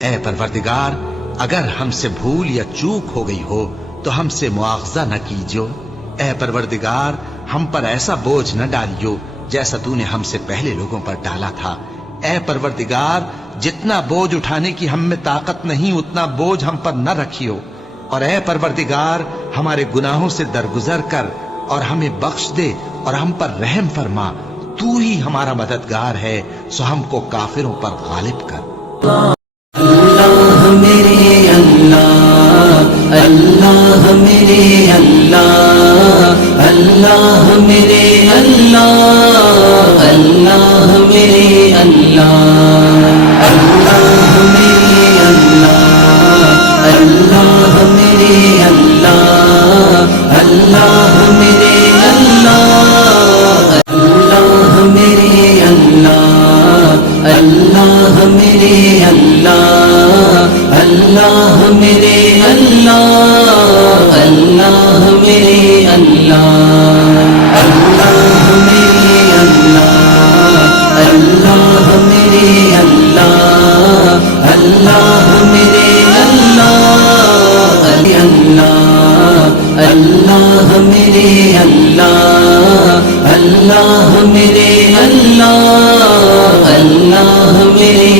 اے پروردگار، اگر ہم سے بھول یا چوک ہو گئی ہو تو ہم سے مواخذہ نہ کیجو۔ اے پروردگار، ہم پر ایسا بوجھ نہ ڈالیو جیسا تو نے ہم سے پہلے لوگوں پر ڈالا تھا۔ اے پروردگار، جتنا بوجھ اٹھانے کی ہم میں طاقت نہیں اتنا بوجھ ہم پر نہ رکھیو، اور اے پروردگار ہمارے گناہوں سے درگزر کر اور ہمیں بخش دے اور ہم پر رحم فرما۔ تو ہی ہمارا مددگار ہے، سو ہم کو کافروں پر غالب کر۔ اللہ میرے اللہ، اللہ میرے اللہ، اللہ میرے اللہ، اللہ میرے اللہ، اللہ میرے اللہ، اللہ میرے اللہ، اللہ میرے اللہ، اللہ میرے اللہ، اللہ میرے اللہ، اللہ میرے اللہ، اللہ میرے اللہ، اللہ میرے اللہ، اللہ میرے اللہ، اللہ میرے اللہ، اللہ میرے اللہ، اللہ میرے اللہ، اللہ میرے